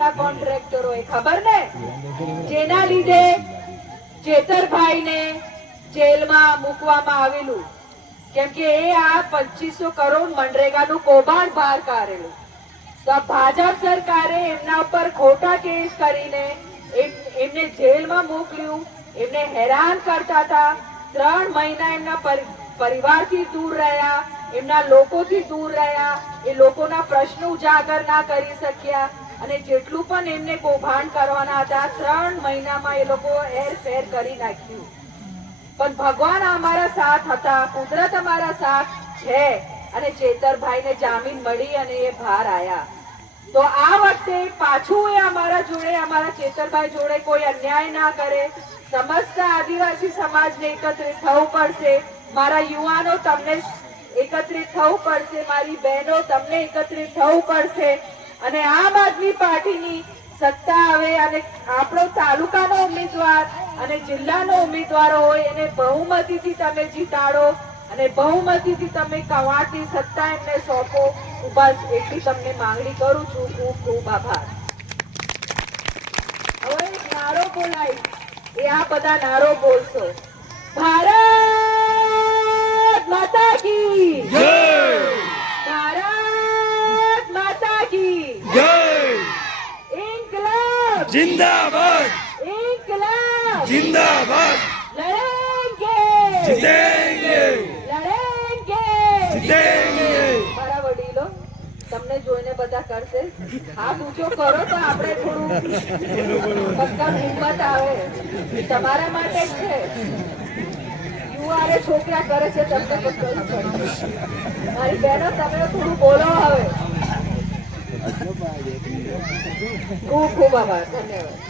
ના કોન્ટ્રાક્ટરો ખબર ને, જેના લીધે ચેતરભાઈને જેલમાં મૂકવામાં આવેલું, કેમ કે એ આ 2500 કરોડ મનરેગાનું કૌભાંડ બહાર કાઢેલું. તો આ ભાજપ સરકારે એમના ઉપર ખોટા કેસ કરીને એમને જેલમાં મોકલ્યું. એમને હેરાન કરતા હતા. 3 મહિના એમના પરિવારથી દૂર રહ્યા, એમના લોકોથી દૂર રહ્યા. એ લોકોના પ્રશ્નો ઉજાગર ના કરી શક્યા અને જેટલું પણ એમને કૌભાંડ કરવાના હતા 3 મહિનામાં એ લોકો હેરફેર કરી નાખ્યું. પણ ભગવાન અમારા સાથ હતા, કુદરત અમારા સાથ છે અને ચેતરભાઈને જામીન મળી અને એ બહાર આયા. તો આ વખતે પાછું એ અમારા જોડે, અમારા ચેતરભાઈ જોડે કોઈ અન્યાય ના કરે. સમસ્ત આદિવાસી સમાજને એકત્રિત થવું પડશે. મારા યુવાનો તમને એકત્રિત થવું પડશે. મારી બહેનો તમને એકત્રિત થવું પડશે અને આમ આદમી પાર્ટીની સત્તા આવે અને આપણો તાલુકાનો ઉમેદવાર અને જિલ્લાનો ઉમેદવાર હોય એને બહુમતીથી તમે જીતાડો અને બહુમતીથી તમે કવાટની સત્તા એમને સોંપો. બસ એટલી તમને માંગણી કરું છું. ખૂબ ખૂબ આભાર. હવે એક નારો બોલાય, એ આ બધા નારો બોલશો. ભારત માતા કી જય, ભારત માતા કી જય, ઇન્કલાબ जिंदाबाद, इंकलाब जिंदाबाद, लड़ेंगे जीतेंगे, लड़ेंगे जीतेंगे. મારા વડીલો તમને જોઈને બધા કરશે. હાથ ઊંચો કરો તો આપણે થોડું પક્કા હિંમત આવે. તમારા માટે જ છે. યુવારે છોકરા કરે છે તમને પણ કરવું પડશે. મારી બહેનો તમે થોડું બોલો હવે. ખૂબ ખૂબ આભાર. ધન્યવાદ.